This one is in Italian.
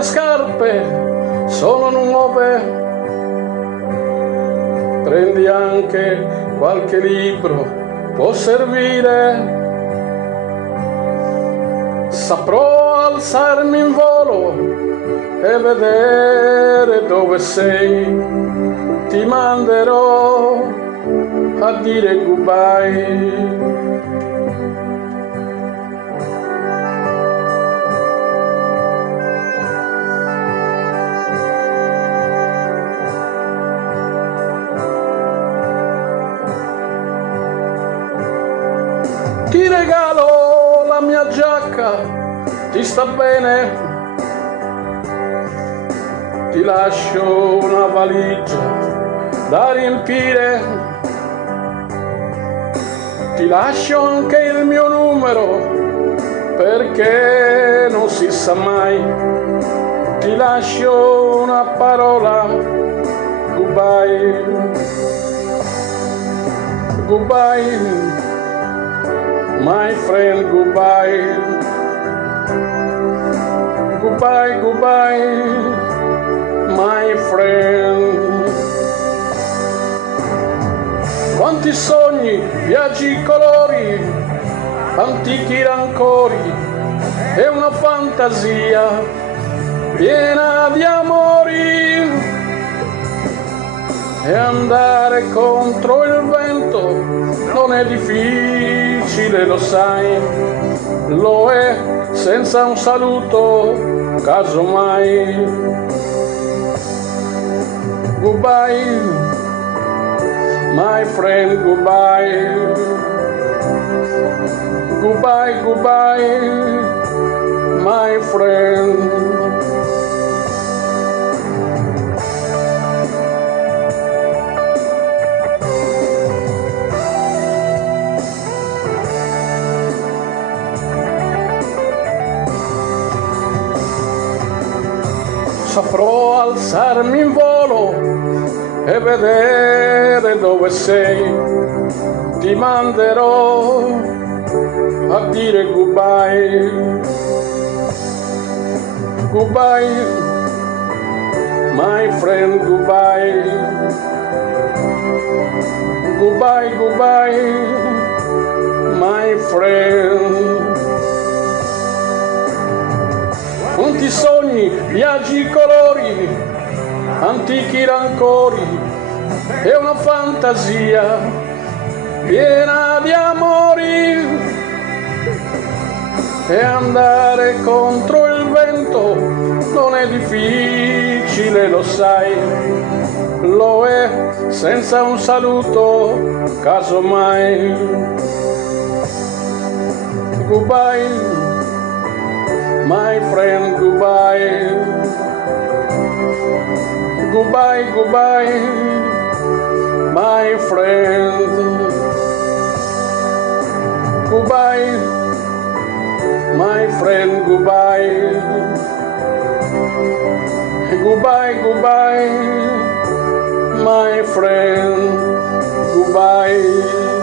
mie scarpe sono nuove, prendi anche qualche libro, può servire. Saprò alzarmi in volo e vedere dove sei, ti manderò a dire goodbye. Ti regalo la mia giacca, ti sta bene? Ti lascio una valigia da riempire, ti lascio anche il mio numero, perché non si sa mai, ti lascio una parola, goodbye, goodbye. My friend, goodbye, goodbye, goodbye, my friend. Quanti sogni, viaggi, colori, antichi rancori, è una fantasia piena di amori. E andare contro il vento non è difficile, lo sai, lo è senza un saluto, casomai. Goodbye, my friend, goodbye. Goodbye, goodbye, my friend. Saprò alzarmi in volo e vedere dove sei, ti manderò a dire goodbye, goodbye, my friend, goodbye, goodbye, goodbye, my friend. Quanti sogni, viaggi, colori, antichi rancori, è una fantasia piena di amori. E andare contro il vento non è difficile, lo sai, lo è senza un saluto, casomai. Goodbye, my friend, goodbye, goodbye, goodbye, my friend, goodbye, my friend, goodbye, goodbye, goodbye, my friend, goodbye.